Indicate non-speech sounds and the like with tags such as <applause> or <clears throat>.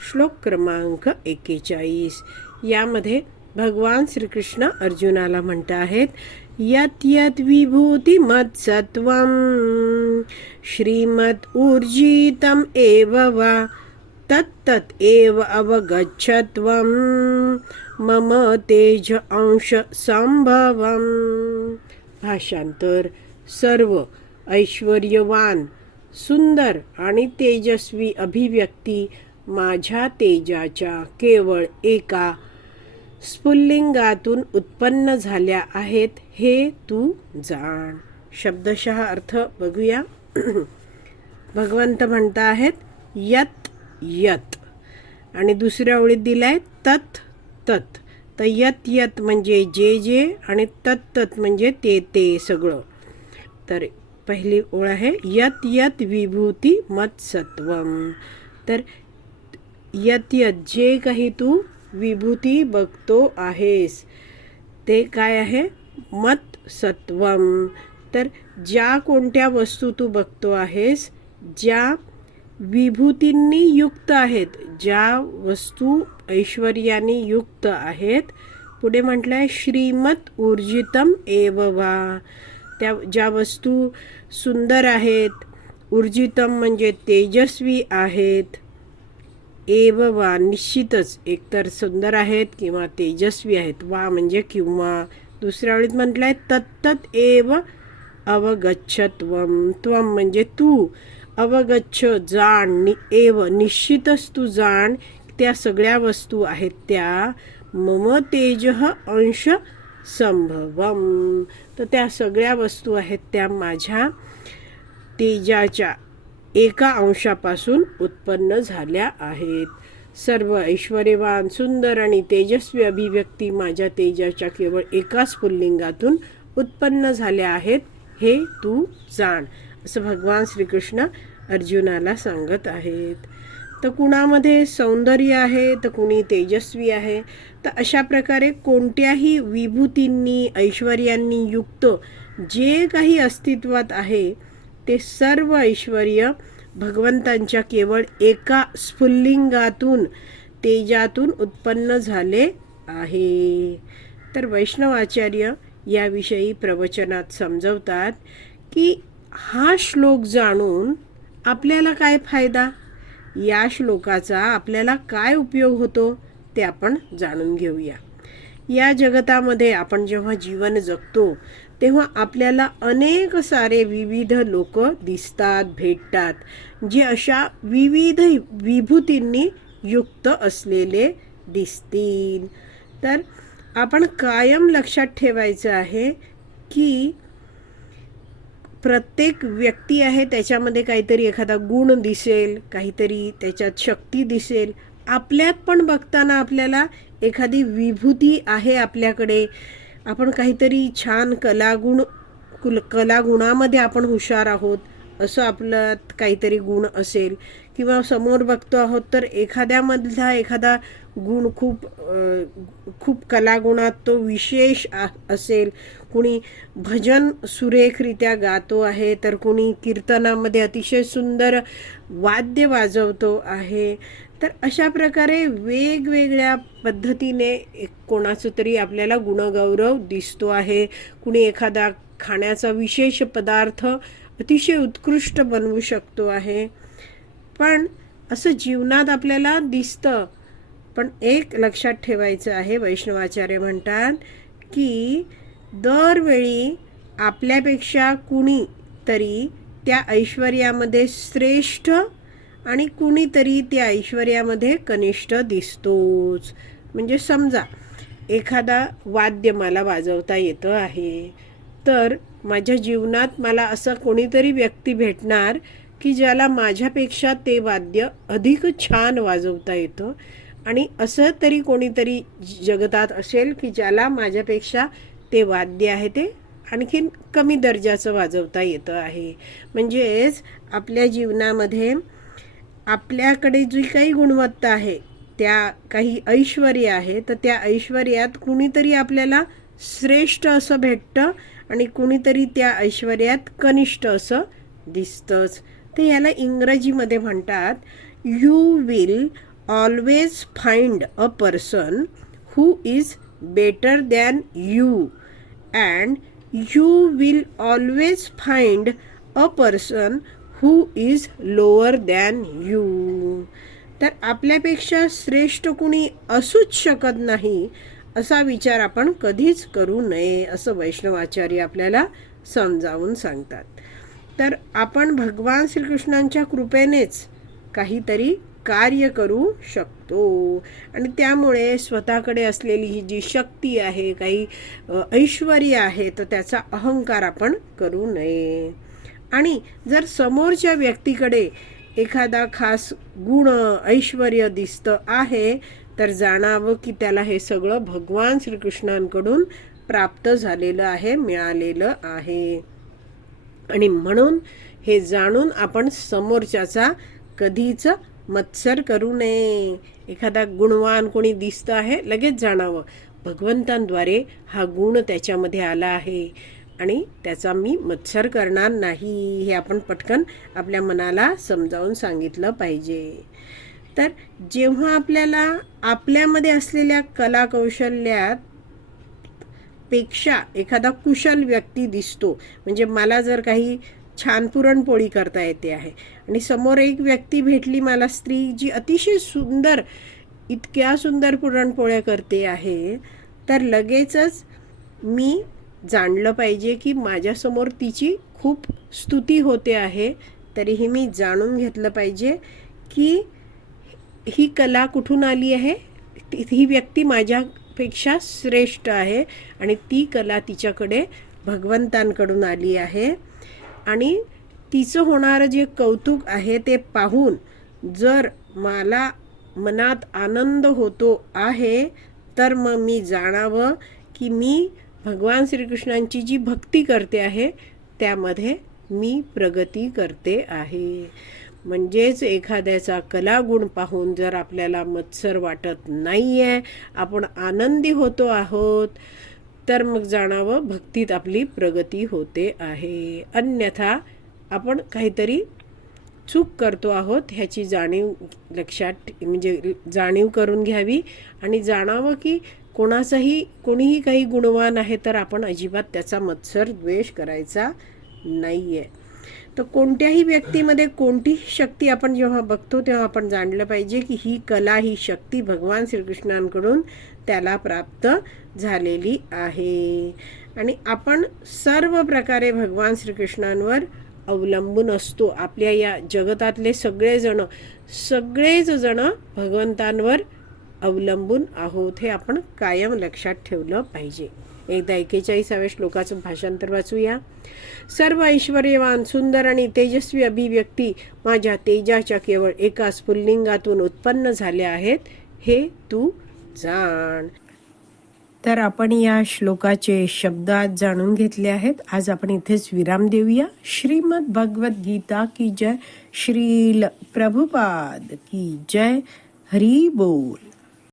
श्लोक क्रमांक एकेचाळीस यामध्ये भगवान श्रीकृष्ण अर्जुनाला म्हणत आहेत यत यत विभूती मत्सत्व श्रीमत ऊर्जितम एव वा तत्तत एव अवगच्छत्व मम तेज अंश संभवम. भाषांतर सर्व ऐश्वर्यवान सुंदर आणि तेजस्वी अभिव्यक्ती माझ्या तेजाच्या केवळ एका स्फुल्लिंगातून उत्पन्न झाल्या आहेत हे तू जाण. शब्दशः अर्थ बघूया. <clears throat> भगवंत म्हणता आहेत यत यत. आणि दुसऱ्या ओळीत दिलाय तत तत. तर यत यत म्हणजे जे जे आणि तत तत म्हणजे ते ते सगळं. तर पहिली ओळ आहे यत यत विभूती मत सत्वम तर यत यत जे काही तू विभूती बघतो आहेस ते काय आहे? मत सत्वम तर ज्या कोणत्या वस्तू तू बघतो आहेस ज्या विभूतींनी युक्त आहेत ज्या वस्तू ऐश्वर्याने युक्त आहेत पुढे म्हटलं आहे श्रीमत ऊर्जितम एव वा. त्या ज्या वस्तू सुंदर आहेत ऊर्जितम म्हणजे तेजस्वी आहेत. एव वा निश्चितच. एकतर सुंदर आहेत किंवा तेजस्वी आहेत. वा म्हणजे किंवा. दुसऱ्या वेळीत म्हटलं आहे तत्तत एव अवगच्छत्वम त्वम म्हणजे तू. अवगच्छ जाण नि एव निश्चितच तू जाण. त्या सगळ्या वस्तू आहेत त्या. मम तेज अंश संभवम. तर त्या सगळ्या वस्तू आहेत त्या माझ्या तेजाच्या एका अंशापासून उत्पन्न झाल्या आहेत. सर्व ऐश्वर्यवान सुंदर आणि तेजस्वी अभिव्यक्ती माझ्या तेजाच्या केवळ एकाच पुल्लिंगातून उत्पन्न झाल्या आहेत हे तू जाण असं भगवान श्रीकृष्ण अर्जुनाला सांगत आहेत. तर कुणामध्ये सौंदर्य आहे तर कुणी तेजस्वी आहे तर अशा प्रकारे कोणत्याही विभूतींनी ऐश्वर्यांनी युक्त जे काही अस्तित्वात आहे ते सर्व ऐश्वर भगवंतांच्या केवळ एका स्फुल्लिंगातून तेजातून उत्पन्न झाले आहे. तर वैष्णवाचार्य याविषयी प्रवचनात समजवतात की हा श्लोक जाणून आपल्याला काय फायदा? या श्लोकाचा आपल्याला काय उपयोग होतो ते आपण जाणून घेऊया. या जगतामध्ये आपण जेव्हा जीवन जगतो तेव्हा आपल्याला अनेक सारे विविध लोक दिसतात भेटतात जे अशा विविध विभूतींनी युक्त असलेले दिसतील. तर आपण कायम लक्षात ठेवायचं आहे की प्रत्येक व्यक्ती आहे त्याच्यामध्ये काहीतरी एखादा गुण दिसेल काहीतरी त्याच्यात शक्ती दिसेल. आपल्यात पण बघताना आपल्याला एखादी विभूती आहे आपल्याकडे. आपण काहीतरी छान कलागुण कुल कलागुणामध्ये आपण हुशार आहोत असं आपल्यात काहीतरी गुण असेल किंवा समोर बघतो आहोत तर एखाद्यामधला एखादा गुण खूप खूप कलागुणात तो विशेष असेल. कुणी भजन सुरेखरित्या गातो आहे तर कुणी कीर्तनामध्ये अतिशय सुंदर वाद्य वाजवतो आहे. तर अशा प्रकारे वेगवेगळ्या पद्धतीने कोणाचं तरी आपल्याला गुणगौरव दिसतो आहे. कुणी एखादा खाण्याचा विशेष पदार्थ अतिशय उत्कृष्ट बनवू शकतो आहे. पण असं जीवनात आपल्याला दिसतं. पण एक लक्षात ठेवायचं आहे वैष्णवाचार्य म्हणतात की दरवेळी आपल्यापेक्षा कुणी तरी त्या ऐश्वर्यामध्ये श्रेष्ठ आणि कुणीतरी त्या ऐश्वर्यामध्ये कनिष्ठ दिसतोच. म्हणजे समजा एखादा वाद्य मला वाजवता येतं आहे तर माझ्या जीवनात मला असं कोणीतरी व्यक्ती भेटणार की ज्याला माझ्यापेक्षा ते वाद्य अधिक छान वाजवता येतं. आणि असं तरी कोणीतरी जगतात असेल की ज्याला माझ्यापेक्षा ते वाद्य आहे ते आणखीन कमी दर्जाचं वाजवता येतं आहे. म्हणजेच आपल्या जीवनामध्ये आपल्याकडे जी काही गुणवत्ता आहे त्या काही ऐश्वर्य आहे तर त्या ऐश्वर्यात कुणीतरी आपल्याला श्रेष्ठ असं भेटतं आणि कुणीतरी त्या ऐश्वर्यात कनिष्ठ असं दिसतंच. ते याला इंग्रजीमध्ये म्हणतात you will always find a person who is better than you and you will always find a person who is lower than you तर आपल्यापेक्षा श्रेष्ठ कुणी असूच शकत नाही असा विचार आपण कधीच करू नये असं वैष्णवाचार्य आपल्याला समजावून सांगतात. तर आपण भगवान श्रीकृष्णांच्या कृपेनेच काहीतरी कार्य करू शकतो. आणि त्यामुळे स्वतःकडे असलेली ही जी शक्ती आहे काही ऐश्वर्य आहे तर त्याचा अहंकार आपण करू नये. आणि जर समोरच्या व्यक्तीकडे एखादा खास गुण ऐश्वर्य दिसतं आहे तर जाणावं की त्याला हे सगळं भगवान श्रीकृष्णांकडून प्राप्त झालेलं आहे मिळालेलं आहे. आणि म्हणून हे जाणून आपण समोरच्याचा कधीच मत्सर करू नये. एखादा गुणवान कोणी दिसतं आहे लगेच जाणावं. भगवंतांद्वारे हा गुण त्याच्यामध्ये आला आहे. आणि त्याचा मी मत्सर करणार नाही हे आपण पटकन आपल्या मनाला समजावून सांगितलं पाहिजे. तर जेव्हा आपल्याला आपल्यामध्ये असलेल्या कलाकौशल्यात पेक्षा एखादा कुशल व्यक्ती दिसतो म्हणजे मला जर काही छान पुरणपोळी करता येते आहे आणि समोर एक व्यक्ती भेटली मला स्त्री जी अतिशय सुंदर इतक्या सुंदर पुरणपोळ्या करते आहे तर लगेचच मी जाणलं पाहिजे की माझ्यासमोर तिची खूप स्तुती होते आहे. तरीही मी जाणून घेतलं पाहिजे की ही कला कुठून आली आहे? ती- ही व्यक्ती माझ्यापेक्षा श्रेष्ठ आहे आणि ती कला तिच्याकडे भगवंतांकडून आली आहे. आणि तिचं होणारं जे कौतुक आहे ते पाहून जर मला मनात आनंद होतो आहे तर मग मी जाणावं की मी भगवान श्रीकृष्णांची जी भक्ती करते आहे त्यामध्ये मी प्रगती करते आहे. म्हणजेच एखाद्याचा कलागुण पाहून जर आपल्याला मत्सर वाटत नाही आहे आपण आनंदी होतो आहोत तर मग जाणावं भक्तीत आपली प्रगती होते आहे. अन्यथा आपण काहीतरी चूक करतो आहोत ह्याची जाणीव लक्षात म्हणजे जाणीव करून घ्यावी आणि जाणावं की कोणाचाही कोणीही काही गुणवान आहे तर आपण अजिबात त्याचा मत्सर द्वेष करायचा नाही आहे तर कोणत्याही व्यक्तीमध्ये कोणतीही शक्ती आपण जेव्हा बघतो तेव्हा आपण जाणलं पाहिजे की ही कला ही शक्ती भगवान श्रीकृष्णांकडून त्याला प्राप्त झालेली आहे. आणि आपण सर्व प्रकारे भगवान श्रीकृष्णांवर अवलंबून असतो. आपल्या या जगतातले सगळेजण सगळेच जण भगवंतांवर अवलंबून आहोत हे आपण कायम लक्षात ठेवलं पाहिजे. एकदा एकेचाळीसाव्या श्लोकाचं भाषांतर वाचूया. सर्व ऐश्वर्यवान सुंदर आणि तेजस्वी अभिव्यक्ती माझ्या तेजाच्या केवळ एका स्फुल्लिंगातून उत्पन्न झाल्या आहेत. हे तू जाण. तर आपण या श्लोकाचे शब्द आज जाणून घेतले आहेत. आज आपण इथेच विराम देऊया. श्रीमद भगवत गीता की जय. श्रील प्रभुपाद की जय. हरी बोल.